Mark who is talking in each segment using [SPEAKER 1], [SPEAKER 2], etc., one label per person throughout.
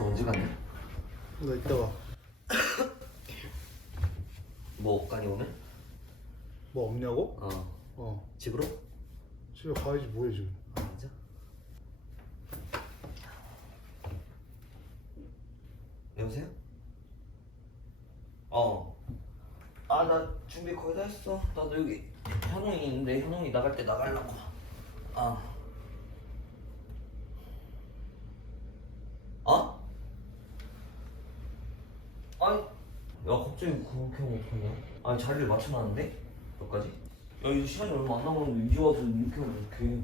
[SPEAKER 1] 너 언제 갔냐?
[SPEAKER 2] 나 이따가
[SPEAKER 1] 뭐 없가니 오늘?
[SPEAKER 2] 뭐 없냐고?
[SPEAKER 1] 어
[SPEAKER 2] 어
[SPEAKER 1] 집으로?
[SPEAKER 2] 집에 가야지 뭐해 지금
[SPEAKER 1] 아 진짜? 여보세요? 어. 아 나 준비 거의 다 했어. 나도 여기 현웅이 있는데 현웅이 나갈 때 나가려고. 아. 어? 아니, 야 갑자기 그렇게 하면 어떡하냐? 아니 자리를 맞춰놨는데? 몇 가지? 야 이제 시간이 얼마 안 남았는데 이제 와서 이렇게 하면 어떡해?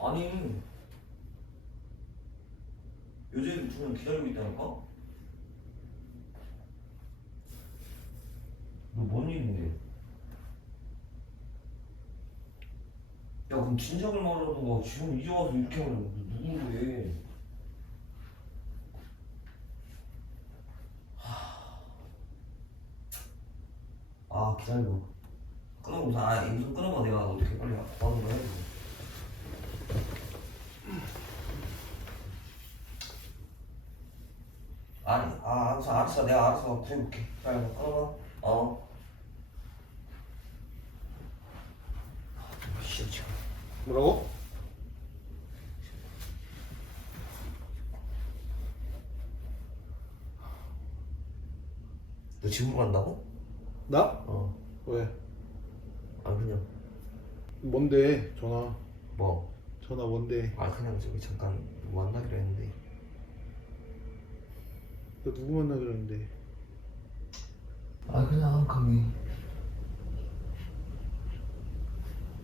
[SPEAKER 1] 아니 여자애들 두명 기다리고 있다니까? 너 뭔 일인데? 야 그럼 진작을 말하던가 지금 이제 와서 이렇게 하면 너 누구를 해? 아 기다려 끊어보자 아 무슨 끊어봐. 내가 어떻게 빨리 받은 거야 아니 아 알았어 알았어. 내가 알아서 구해볼게. 빨리 뭐 끊어봐. 어. 아, 싫어 지금
[SPEAKER 2] 뭐라고?
[SPEAKER 1] 너 지금 간다고?
[SPEAKER 2] 나?
[SPEAKER 1] 어.
[SPEAKER 2] 왜?
[SPEAKER 1] 아 그냥.
[SPEAKER 2] 뭔데? 전화.
[SPEAKER 1] 뭐?
[SPEAKER 2] 전화 뭔데?
[SPEAKER 1] 아 그냥 저기 잠깐 만나기로 했는데.
[SPEAKER 2] 너 누구 만나기로 했는데?
[SPEAKER 1] 아 그냥 거기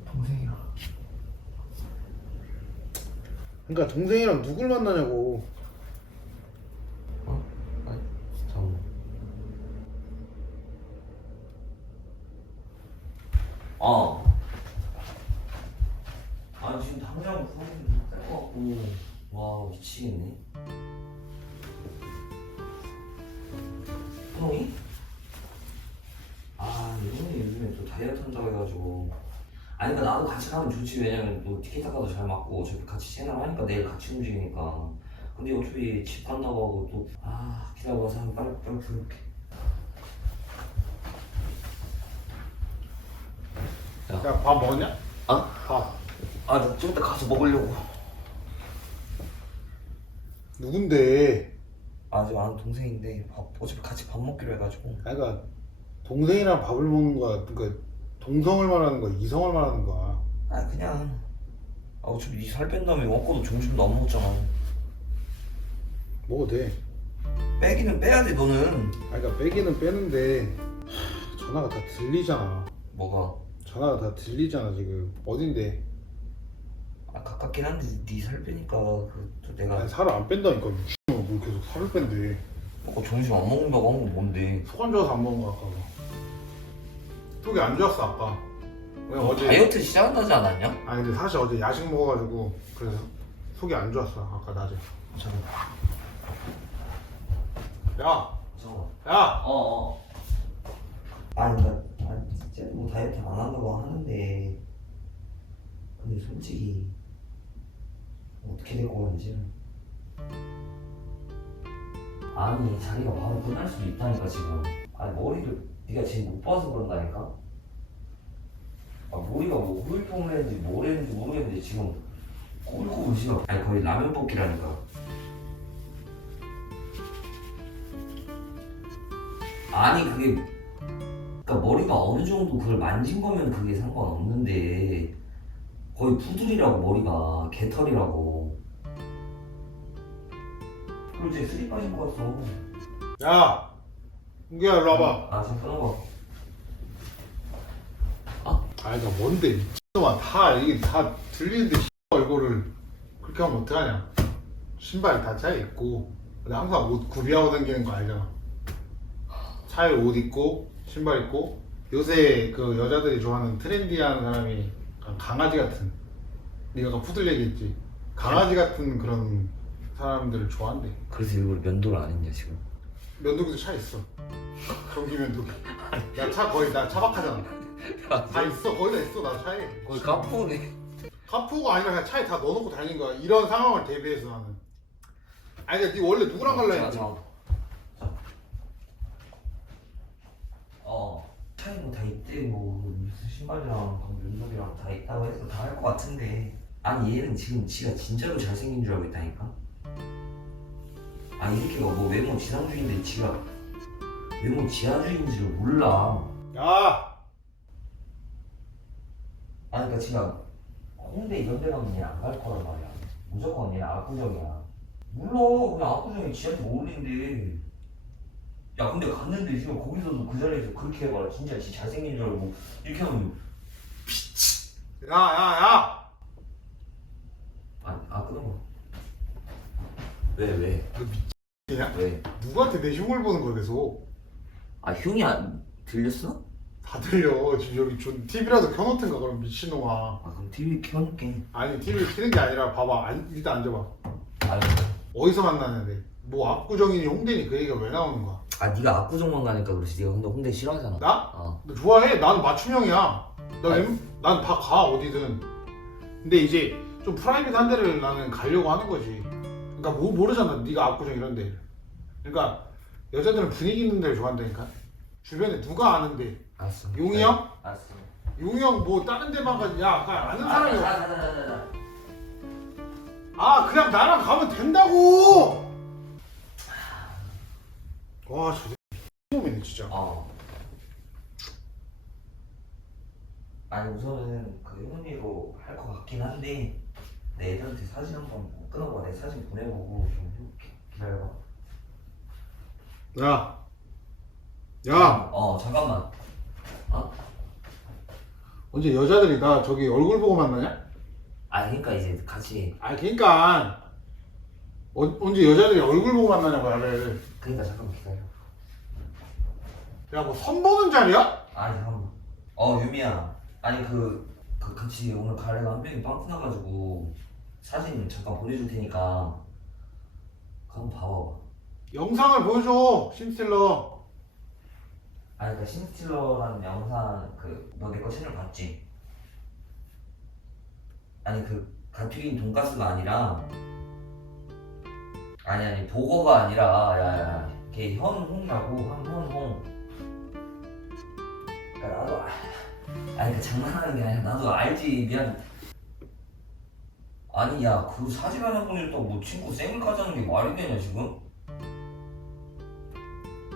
[SPEAKER 1] 동생이랑.
[SPEAKER 2] 그러니까 동생이랑 누굴 만나냐고
[SPEAKER 1] 요즘에 또 다이어트 한다고 해가지고. 아니 그러니까 나도 같이 가면 좋지. 왜냐면 또 티켓타카도 잘 맞고 어차피 같이 채널 하니까 내일 같이 움직이니까. 근데 어차피 집 간다고 하고 또 아 기다려봐서 한 빨리 빨리 부를게.
[SPEAKER 2] 야. 밥 먹었냐?
[SPEAKER 1] 아?
[SPEAKER 2] 밥.
[SPEAKER 1] 아좀 이따 가서 먹으려고.
[SPEAKER 2] 누군데?
[SPEAKER 1] 아 지금 아는 동생인데 밥 어차피 같이 밥 먹기로 해가지고.
[SPEAKER 2] 그러니까 동생이랑 밥을 먹는 거야. 그러니까 동성을 말하는 거야? 이성을 말하는 거야?
[SPEAKER 1] 아 그냥. 아 어차피 니 살 뺀다며 먹고도 점심도 안 먹잖아.
[SPEAKER 2] 먹어도 돼.
[SPEAKER 1] 빼기는 빼야지 너는.
[SPEAKER 2] 아니 그러니까 빼기는 빼는데 하, 전화가 다 들리잖아.
[SPEAKER 1] 뭐가?
[SPEAKER 2] 전화가 다 들리잖아 지금. 어딘데?
[SPEAKER 1] 아 가깝긴 한데 니 살 빼니까 그또 내가
[SPEAKER 2] 살을 안 뺀다니까 뭘 계속 살을 뺀대.
[SPEAKER 1] 먹고 점심 안 먹는다고 한 건 뭔데?
[SPEAKER 2] 속안 좋아서 안 먹은 거 아까 속이 안 좋았어 아까 왜냐
[SPEAKER 1] 너
[SPEAKER 2] 어제
[SPEAKER 1] 다이어트 시작한다지 않았냐?
[SPEAKER 2] 아니 근데 사실 어제 야식 먹어가지고 그래서 속이 안 좋았어 아까 낮에.
[SPEAKER 1] 잠깐만.
[SPEAKER 2] 야!
[SPEAKER 1] 잠깐만.
[SPEAKER 2] 야!
[SPEAKER 1] 어어. 아니 나 아니 진짜 뭐 다이어트 안 한다고 하는데. 근데 솔직히 어떻게 되고 가는지. 아니 자기가 바로 끝날 수도 있다니까 지금. 아니 머리를 네가 지금 못 봐서 그런다니까? 아 머리가 뭐 후일폼을 했는지 뭘 했는지 모르겠는데 지금 꼬불꼬불 씹어 아니 거의 라면 볶기라니까. 아니 그게 그러니까 머리가 어느 정도 그걸 만진 거면 그게 상관없는데 거의 푸들이라고 머리가 개털이라고. 그리고 이제 슬립 빠진 거 같어
[SPEAKER 2] 야! 은규야 일로 와봐.
[SPEAKER 1] 아 지금 끊어봐
[SPEAKER 2] 아니 나 뭔데? 미친놈아. 다 이게 다 들리는데 이거를. 그렇게 하면 어떡하냐? 신발 다 차에 있고. 근데 항상 옷 구비하고 다니는 거 알잖아. 차에 옷 입고 신발 입고. 요새 그 여자들이 좋아하는 트렌디한 사람이 약간 강아지 같은. 네가 아까 푸들 얘기했지. 강아지 같은 그런 사람들을 좋아한대.
[SPEAKER 1] 그래서 일부러 면도를 안 했냐 지금
[SPEAKER 2] 면도기도 차에 있어. 전기 면도기. 나 차 거의 나 차박하잖아. 다 있어. 거의 다 있어 나 차에.
[SPEAKER 1] 거의 까푸네.
[SPEAKER 2] 카푸가 아니라 그냥 차에 다 넣어놓고 다니는 거야. 이런 상황을 대비해서 나는. 아니 근데 네 원래 누구랑 갈라
[SPEAKER 1] 자,
[SPEAKER 2] 했지?
[SPEAKER 1] 어 차에 뭐다 있대. 뭐 무슨 신발이랑 면도기랑 다 있다고 해서 다 할 것 같은데. 아니 얘는 지금 지가 진짜로 잘생긴 줄 알고 있다니까 아 이렇게 뭐 외모 지상주의인데 지가 외모 지하주의인 줄 몰라.
[SPEAKER 2] 야,
[SPEAKER 1] 아니 그러니까 지가 홍대 이런 데 가면 얘 안 갈 거란 말이야. 무조건 얘는 압구정이야. 몰라. 그냥 압구정이 지한테 어울린대. 야 근데 갔는데 지금 거기서도 그 자리에서 그렇게 해봐라. 진짜 지 잘생긴 줄 알고. 이렇게 하면
[SPEAKER 2] 야, 야, 야.
[SPEAKER 1] 아, 아 끊어 왜 왜?
[SPEAKER 2] 너 미치냐?
[SPEAKER 1] 왜?
[SPEAKER 2] 누구한테 내 흉을 보는 거야 계속?
[SPEAKER 1] 아 흉이 안 들렸어?
[SPEAKER 2] 다 들려. 지금 여기 좀 TV라도 켜놓든가 그럼 미친놈아.
[SPEAKER 1] 아 그럼 TV 켜놓게
[SPEAKER 2] 아니 TV 켜는 게 아니라 봐봐. 안- 일단 앉아봐.
[SPEAKER 1] 아니
[SPEAKER 2] 어디서 만나는데? 뭐 압구정이니 홍대니 그 얘기가 왜 나오는 거야?
[SPEAKER 1] 아 네가 압구정만 가니까 그렇지 네가 근데 홍대 싫어하잖아
[SPEAKER 2] 나?
[SPEAKER 1] 어
[SPEAKER 2] 너 좋아해. 나는 맞춤형이야.
[SPEAKER 1] 아니.
[SPEAKER 2] 난다 가 어디든. 근데 이제 좀 프라이빗한 데를 나는 가려고 하는 거지. 그러니까 뭐 모르잖아. 네가 압구정 이런 데. 그러니까 여자들은 분위기 있는 데를 좋아한다니까. 주변에 누가 아는데.
[SPEAKER 1] 알았어
[SPEAKER 2] 용이 형?
[SPEAKER 1] 알았어
[SPEAKER 2] 용이 형 뭐 다른 데만 가. 야, 그냥 아는 사람이. 없-
[SPEAKER 1] 자자자자자
[SPEAKER 2] 아, 그냥 나랑 가면 된다고. 와, 저 놈이네 진짜.
[SPEAKER 1] 어. 아니 우선은 그 효문이로 할 것 같긴 한데 내 애들한테 사진 한 번 끊어봐. 내 사진 보내보고 좀 해볼게 기다려봐.
[SPEAKER 2] 야, 야.
[SPEAKER 1] 어 잠깐만. 어?
[SPEAKER 2] 언제 여자들이 나 저기 얼굴 보고 만나냐?
[SPEAKER 1] 아 그러니까 이제 같이.
[SPEAKER 2] 아 그러니까. 어, 언제 여자들이 얼굴 보고 만나냐고 나를
[SPEAKER 1] 그러니까 잠깐만 기다려.
[SPEAKER 2] 야 뭐 선 보는 자리야?
[SPEAKER 1] 아니 잠깐만. 어 유미야. 아니 그, 그 같이 오늘 가래가 한 명이 빵꾸 나가지고 사진 잠깐 보내줄 테니까 그거 봐봐봐
[SPEAKER 2] 영상을 보여줘 심스틸러.
[SPEAKER 1] 아니 그 신스틸러라는 영상 그너내거 채널 봤지? 아니 그 가튀긴 돈가스가 아니라. 아니 아니 보거가 아니라. 야야 걔 현홍이라고 한현홍 그러니까 나도 아, 아니 그 장난하는 게 아니라 나도 알지 미안. 아니 야그 사진 하나 보냈다고 뭐 친구 쌩을 까자는 게 말이 되냐 지금?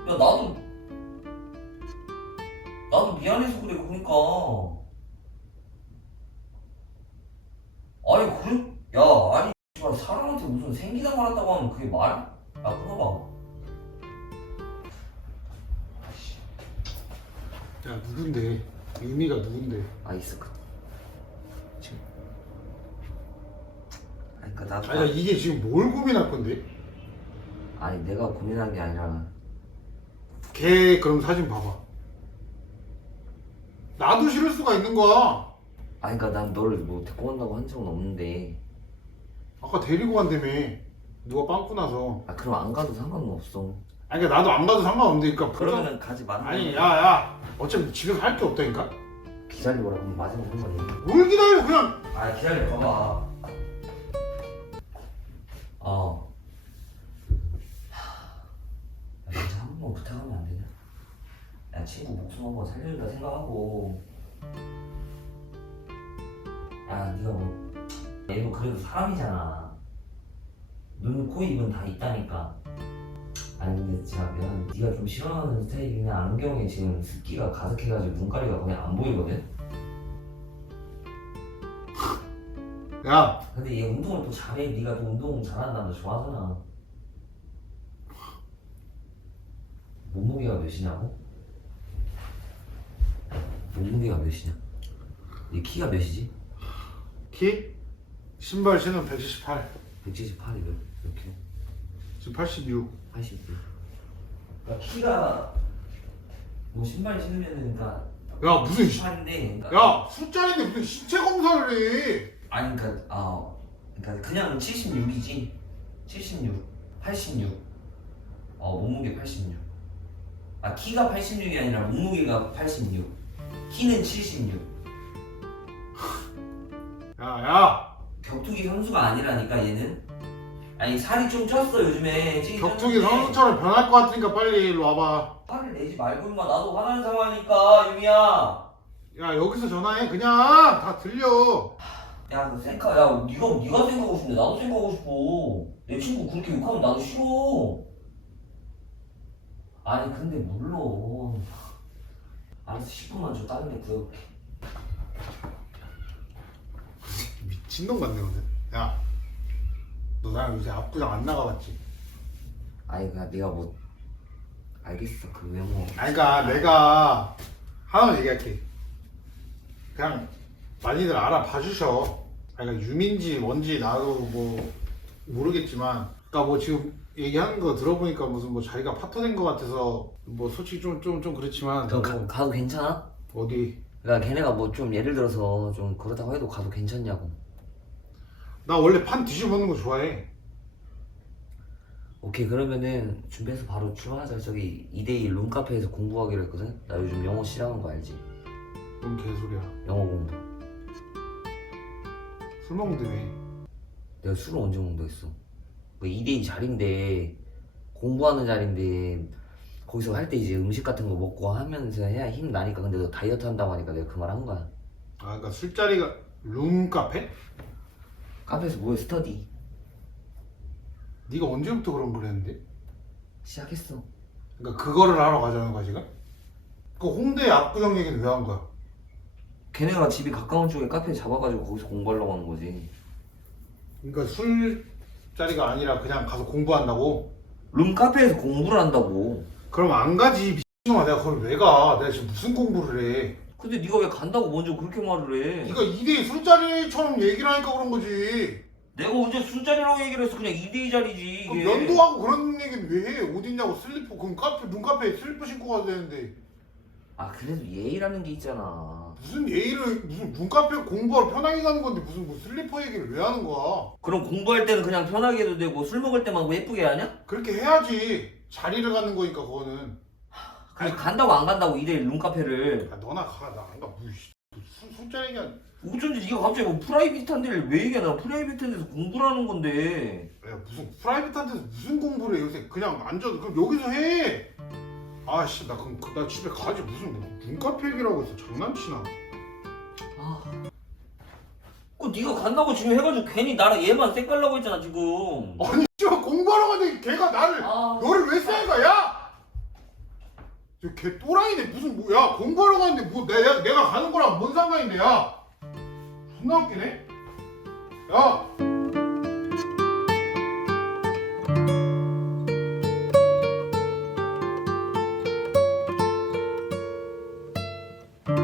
[SPEAKER 1] 야 나도 나도 미안해서 그래 그러니까. 아니 그래 야 아니 씨발, 사람한테 무슨 생기다 말았다고 하면 그게 말이 야 끊어봐.
[SPEAKER 2] 야 누군데 유미가 누군데?
[SPEAKER 1] 아그 지금. 아니 그니까 나도
[SPEAKER 2] 아니 나 이게 지금 뭘 고민할 건데?
[SPEAKER 1] 아니 내가 고민한 게 아니라.
[SPEAKER 2] 걔 그럼 사진 봐봐. 나도 싫을 수가 있는 거야.
[SPEAKER 1] 아니 그니까 난 너를 뭐 데리고 간다고 한 적은 없는데.
[SPEAKER 2] 아까 데리고 간다며. 누가 빵꾸 나서.
[SPEAKER 1] 아 그럼 안 가도 상관은 없어
[SPEAKER 2] 아니 그러니까 나도 안 가도 상관없는데 그러니까.
[SPEAKER 1] 그러면은 가지 마
[SPEAKER 2] 아니 야야. 어차피 집에서 할 게 없다니까.
[SPEAKER 1] 기다려보라 그럼 마지막 한 거니
[SPEAKER 2] 뭘 기다려 그냥.
[SPEAKER 1] 아 기다려 봐봐. 어. 야, 진짜 한 번만 부탁하면 안 되냐? 야 친구 목숨 한 번 살려준다 생각하고. 야 니가 뭐 얘도 그래도 사람이잖아. 눈, 코, 입은 다 있다니까 아니 근데 진짜 미안 네가 좀 싫어하는 스타일이긴 해 안경에 지금 습기가 가득해가지고 눈가리가 거의 안 보이거든?
[SPEAKER 2] 야
[SPEAKER 1] 근데 얘 운동을 또 잘해. 네가 또 운동 잘하는 남자 좋아하잖아. 몸무게가 몇이냐고? 몸무게가 몇이냐? 얘 키가 몇이지?
[SPEAKER 2] 키? 신발 신으면 178
[SPEAKER 1] 178이 몇, 몇 킬로?
[SPEAKER 2] 지금 86
[SPEAKER 1] 86. 그러니까 키가 뭐 신발 신으면은 그러니까
[SPEAKER 2] 야 무슨 씨-
[SPEAKER 1] 18인데 그러니까
[SPEAKER 2] 야 술자리인데 무슨 신체 검사를 해
[SPEAKER 1] 아니 그러니까 아 그러니까 그냥 76이지 76 86 어, 몸무게 86. 아, 키가 86이 아니라 몸무게가 86. 키는 76.
[SPEAKER 2] 야, 야
[SPEAKER 1] 격투기 선수가 아니라니까 얘는 아니 살이 좀 쪘어 요즘에. 찌기
[SPEAKER 2] 격투기
[SPEAKER 1] 쪘는데.
[SPEAKER 2] 선수처럼 변할 것 같으니까 빨리 일로 와봐.
[SPEAKER 1] 화를 내지 말고 임마. 나도 화나는 상황이니까 유미야.
[SPEAKER 2] 야 여기서 전화해. 그냥. 다 들려.
[SPEAKER 1] 야그 쌩까 야 니가 니가 생각하고 싶네. 나도 생각하고 싶어. 내 친구 그렇게 욕하면 나도 싫어. 아니 근데 물론. 알았어. 10분만 줘. 다른 데 구해볼게.
[SPEAKER 2] 미친놈 같네 오늘 야 너 나랑 요새 압구정 안 나가봤지?
[SPEAKER 1] 아니 그냥 내가 뭐 알겠어 그 외모.
[SPEAKER 2] 아니 그니까 내가 하나만 얘기할게. 그냥 많이들 알아봐 주셔. 아니 그러니까 유민지 뭔지 나도 뭐 모르겠지만. 그니까 뭐 지금 얘기하는 거 들어보니까 무슨 뭐 자기가 파토된 거 같아서 뭐 솔직히 좀 좀 좀 그렇지만
[SPEAKER 1] 그럼
[SPEAKER 2] 뭐
[SPEAKER 1] 가, 가도 괜찮아?
[SPEAKER 2] 어디?
[SPEAKER 1] 그러니까 걔네가 뭐 좀 예를 들어서 좀 그렇다고 해도 가도 괜찮냐고
[SPEAKER 2] 나 원래 판 뒤집어놓는 거 좋아해.
[SPEAKER 1] 오케이 그러면은 준비해서 바로 출발하자. 저기 2대2 룸카페에서 공부하기로 했거든? 나 요즘 영어 싫어하는 거 알지?
[SPEAKER 2] 뭔 개소리야.
[SPEAKER 1] 영어 공부.
[SPEAKER 2] 술 먹는데 왜?
[SPEAKER 1] 내가 술을 언제 먹는다 했어? 뭐 2대2 자리인데 공부하는 자리인데 거기서 할 때 이제 음식 같은 거 먹고 하면서 해야 힘 나니까. 근데 너 다이어트 한다고 하니까 내가 그 말 한 거야.
[SPEAKER 2] 아 그러니까 술자리가 룸카페?
[SPEAKER 1] 카페에서 뭐해 스터디
[SPEAKER 2] 네가 언제부터 그런 걸 했는데?
[SPEAKER 1] 시작했어
[SPEAKER 2] 그러니까 그거를 하러 가자는 거야 지금? 그 홍대 압구정 얘기는 왜 한 거야?
[SPEAKER 1] 걔네가 집이 가까운 쪽에 카페 잡아가지고 거기서 공부하려고 하는 거지
[SPEAKER 2] 그러니까 술자리가 아니라 그냥 가서 공부한다고?
[SPEAKER 1] 룸 카페에서 공부를 한다고
[SPEAKER 2] 그럼 안 가지 미친놈아 내가 거기 왜 가? 내가 지금 무슨 공부를 해?
[SPEAKER 1] 근데 네가 왜 간다고 먼저 그렇게 말을 해?
[SPEAKER 2] 네가 2대2 술자리처럼 얘기를 하니까 그런 거지.
[SPEAKER 1] 내가 언제 술자리라고 얘기를 했어 그냥 2대2 자리지
[SPEAKER 2] 그럼
[SPEAKER 1] 이게
[SPEAKER 2] 면도하고 그런 얘기는 왜 해? 어딨냐고 슬리퍼 그럼 카페 룸카페에 슬리퍼 신고 가야 되는데.
[SPEAKER 1] 아 그래도 예의라는 게 있잖아.
[SPEAKER 2] 무슨 예의를 무슨 룸카페 공부하러 편하게 가는 건데 무슨 뭐 슬리퍼 얘기를 왜 하는 거야?
[SPEAKER 1] 그럼 공부할 때는 그냥 편하게 해도 되고 술 먹을 때만 뭐 예쁘게 하냐?
[SPEAKER 2] 그렇게 해야지. 자리를 갖는 거니까 그거는
[SPEAKER 1] 아니 간다고 안 간다고 2대1 룸카페를.
[SPEAKER 2] 야, 너나 가 나 안 가. 뭐, 씨, 술, 술자리 얘기야
[SPEAKER 1] 어쩐지 네가 갑자기 뭐 프라이빗한 데를 왜 얘기해? 나 프라이빗한 데서 공부를 하는 건데.
[SPEAKER 2] 야 무슨 프라이빗한 데서 무슨 공부를 해? 요새 그냥 앉아도 그럼 여기서 해! 아씨 나 그럼 그- 나 집에 가지. 무슨 뭐 룸카페 얘기라고 해서 장난치나.
[SPEAKER 1] 아... 그 네가 간다고 지금 해가지고 괜히 나랑 얘만 쌩깔라고 했잖아 지금.
[SPEAKER 2] 아니 씨발 공부하러 가는데 걔가 나를
[SPEAKER 1] 아...
[SPEAKER 2] 너를 왜 쌩가 야! 저걔 또라이네. 무슨 뭐야 공부하러 가는데 뭐 내가 내가 가는 거랑 뭔 상관인데 야 존나 웃기네. 야